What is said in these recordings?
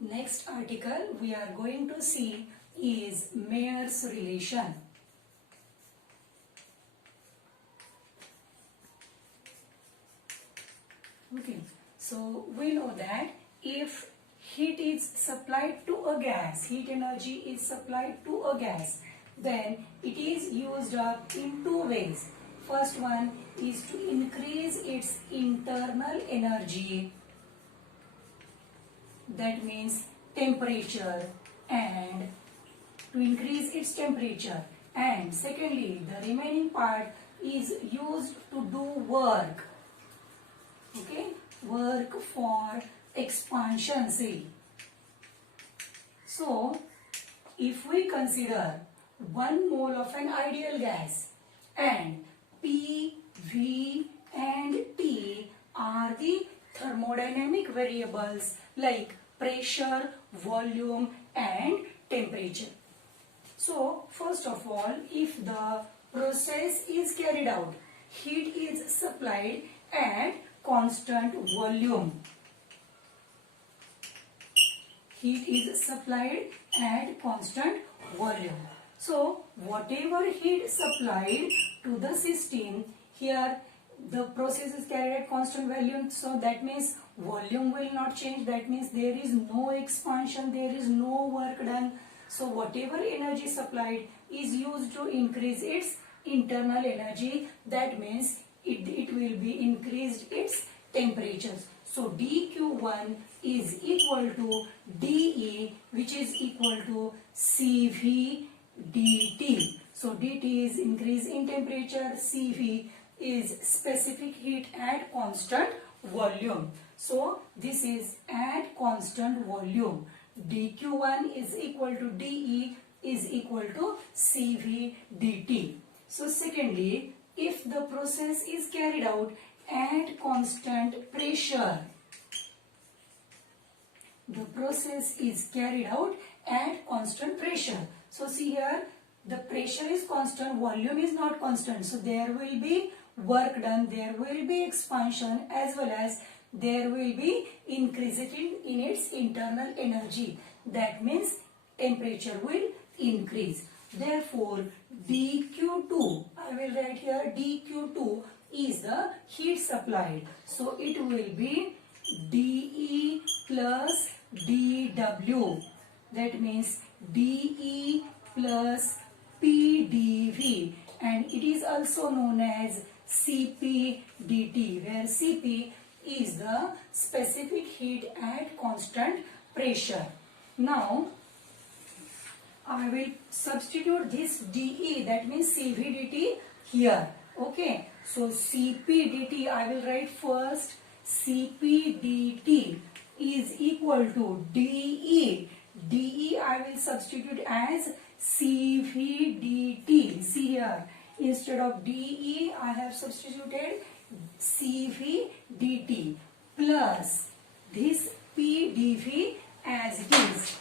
Next article we are going to see is Mayer's relation. Okay, so we know that if heat is supplied to a gas, heat energy is supplied to a gas, then it is used up in two ways. First one is to increase its internal energy, that means temperature, and to increase its temperature, and secondly the remaining part is used to do work. Okay, work for expansion. See, so if we consider 1 mole of an ideal gas and P, V and T are the thermodynamic variables like pressure, volume and temperature. So first of all, if the process is carried out, heat is supplied at constant volume. Heat is supplied at constant volume. So whatever heat supplied to the system, here the process is carried at constant volume, so that means volume will not change, that means there is no expansion, there is no work done. So whatever energy supplied is used to increase its internal energy, that means it will be increased its temperatures. So dQ1 is equal to dE, which is equal to CV dt. So dt is increase in temperature, CV is specific heat at constant volume. So this is at constant volume. dQ1 is equal to dE is equal to CV dt. So secondly, if the process is carried out at constant pressure, the process is carried out at constant pressure. So see here, the pressure is constant, volume is not constant. So there will be work done, there will be expansion, as well as there will be increase in its internal energy. That means temperature will increase. Therefore, dQ2, I will write here dQ2 is the heat supplied. So it will be dE plus dW. That means dE plus PdV, and it is also known as Cp dt, where Cp is the specific heat at constant pressure. Now I will substitute this dE, that means Cv dt here. Okay, so Cp dt I will write first. Cp dt is equal to dE. dE I will substitute as Cv dt. See here, instead of dE I have substituted Cv dt plus this PdV as it is.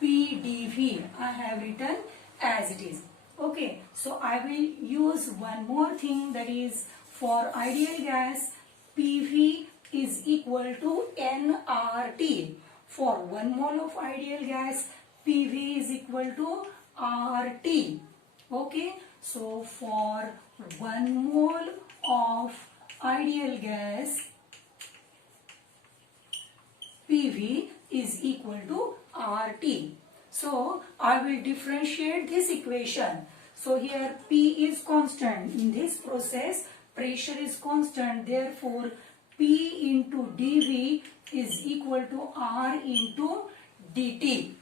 PdV I have written as it is. Okay, so I will use one more thing, that is for ideal gas PV is equal to nRT. For 1 mole of ideal gas PV is equal to RT. Okay, so for 1 mole of ideal gas PV is equal to RT. So I will differentiate this equation. So here P is constant. In this process pressure is constant, therefore P into dV is equal to R into dt.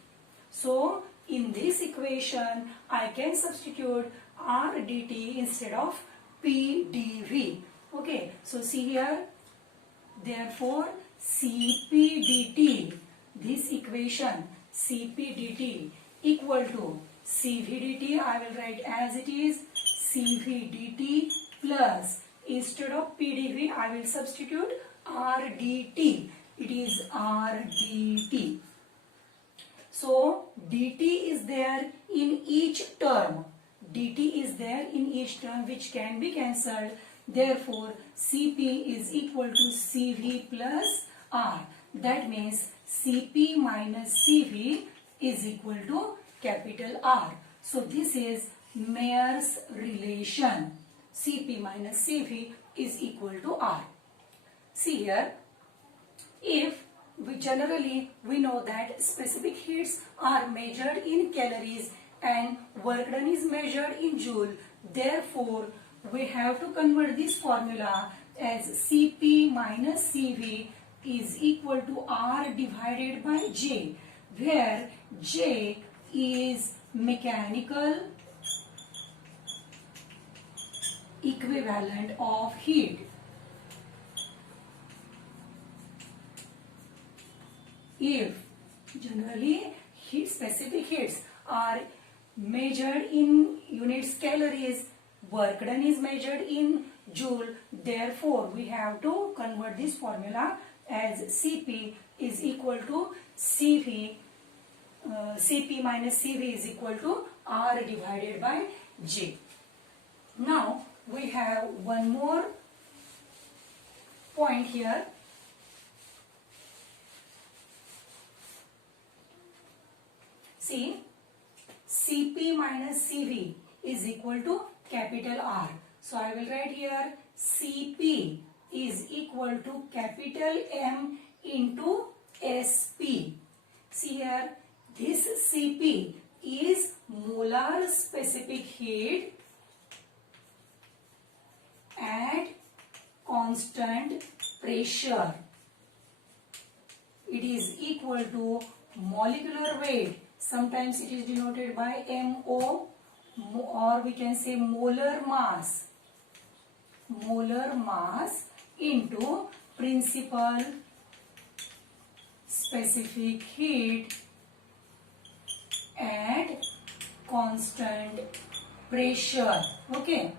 So in this equation I can substitute R dt instead of P dV. Okay, so see here, therefore Cp dt, this equation Cp dt equal to Cv dt I will write as it is, Cv dt plus, instead of PdV I will substitute RDT, it is RDT. So dt is there in each term, dt is there in each term which can be cancelled. Therefore Cp is equal to Cv plus R. That means Cp minus Cv is equal to capital R. So this is Mayer's relation. Cp minus Cv is equal to R. See here, if we know that specific heats are measured in calories and work done is measured in joule, therefore we have to convert this formula as Cp minus Cv is equal to R divided by J, where J is mechanical equivalent of heat. If generally specific heats are measured in units calories, work done is measured in joule, therefore we have to convert this formula as Cp is equal to Cp minus Cv is equal to R divided by J. Now we have one more point here. See, Cp minus Cv is equal to capital R. So I will write here Cp is equal to capital M into Sp. See here, this Cp is molar specific heat at constant pressure. It is equal to molecular weight. Sometimes it is denoted by MO, or we can say molar mass. Molar mass into principal specific heat at constant pressure. Okay.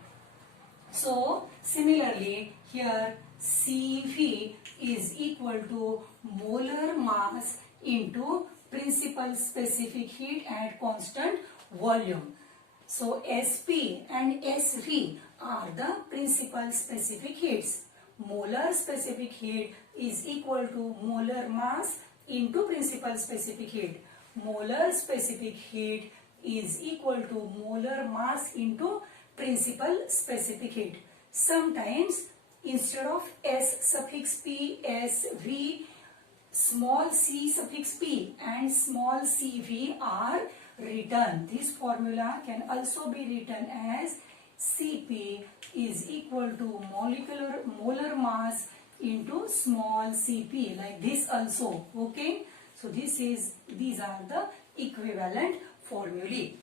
So similarly here Cv is equal to molar mass into principal specific heat at constant volume. So Sp and Sv are the principal specific heats. Molar specific heat is equal to molar mass into principal specific heat. Molar specific heat is equal to molar mass into principal specific heat. Sometimes instead of S suffix P, Sv, small c suffix p and small cv are written. This formula can also be written as Cp is equal to molar mass into small cp, like this also. Okay, so these are the equivalent formulae.